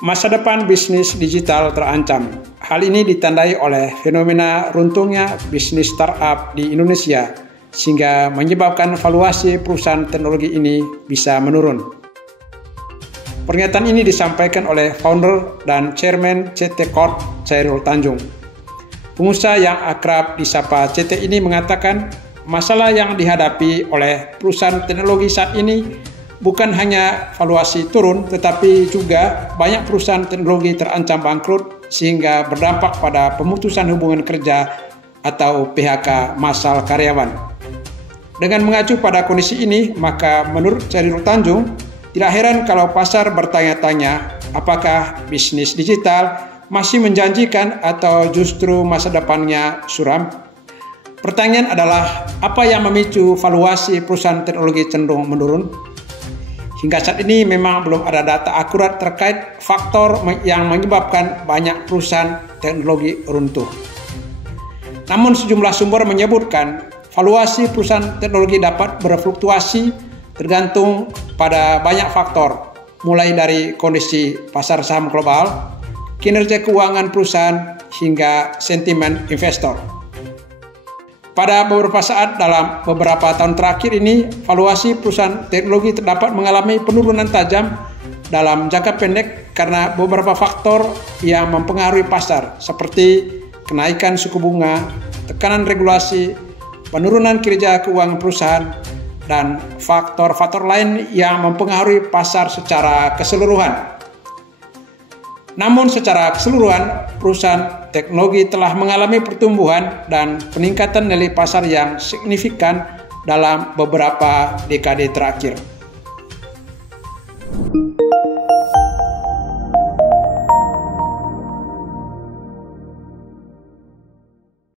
Masa depan bisnis digital terancam. Hal ini ditandai oleh fenomena runtuhnya bisnis startup di Indonesia, sehingga menyebabkan valuasi perusahaan teknologi ini bisa menurun. Pernyataan ini disampaikan oleh founder dan chairman CT Corp, Chairul Tanjung. Pengusaha yang akrab disapa CT ini mengatakan, masalah yang dihadapi oleh perusahaan teknologi saat ini bukan hanya valuasi turun, tetapi juga banyak perusahaan teknologi terancam bangkrut sehingga berdampak pada pemutusan hubungan kerja atau PHK massal karyawan. Dengan mengacu pada kondisi ini, maka menurut Chairul Tanjung, tidak heran kalau pasar bertanya-tanya apakah bisnis digital masih menjanjikan atau justru masa depannya suram. Pertanyaan adalah, apa yang memicu valuasi perusahaan teknologi cenderung menurun? Hingga saat ini memang belum ada data akurat terkait faktor yang menyebabkan banyak perusahaan teknologi runtuh. Namun sejumlah sumber menyebutkan valuasi perusahaan teknologi dapat berfluktuasi tergantung pada banyak faktor, mulai dari kondisi pasar saham global, kinerja keuangan perusahaan, hingga sentimen investor. Pada beberapa saat dalam beberapa tahun terakhir ini, valuasi perusahaan teknologi terdapat mengalami penurunan tajam dalam jangka pendek karena beberapa faktor yang mempengaruhi pasar, seperti kenaikan suku bunga, tekanan regulasi, penurunan kinerja keuangan perusahaan, dan faktor-faktor lain yang mempengaruhi pasar secara keseluruhan. Namun secara keseluruhan, perusahaan teknologi telah mengalami pertumbuhan dan peningkatan nilai pasar yang signifikan dalam beberapa dekade terakhir.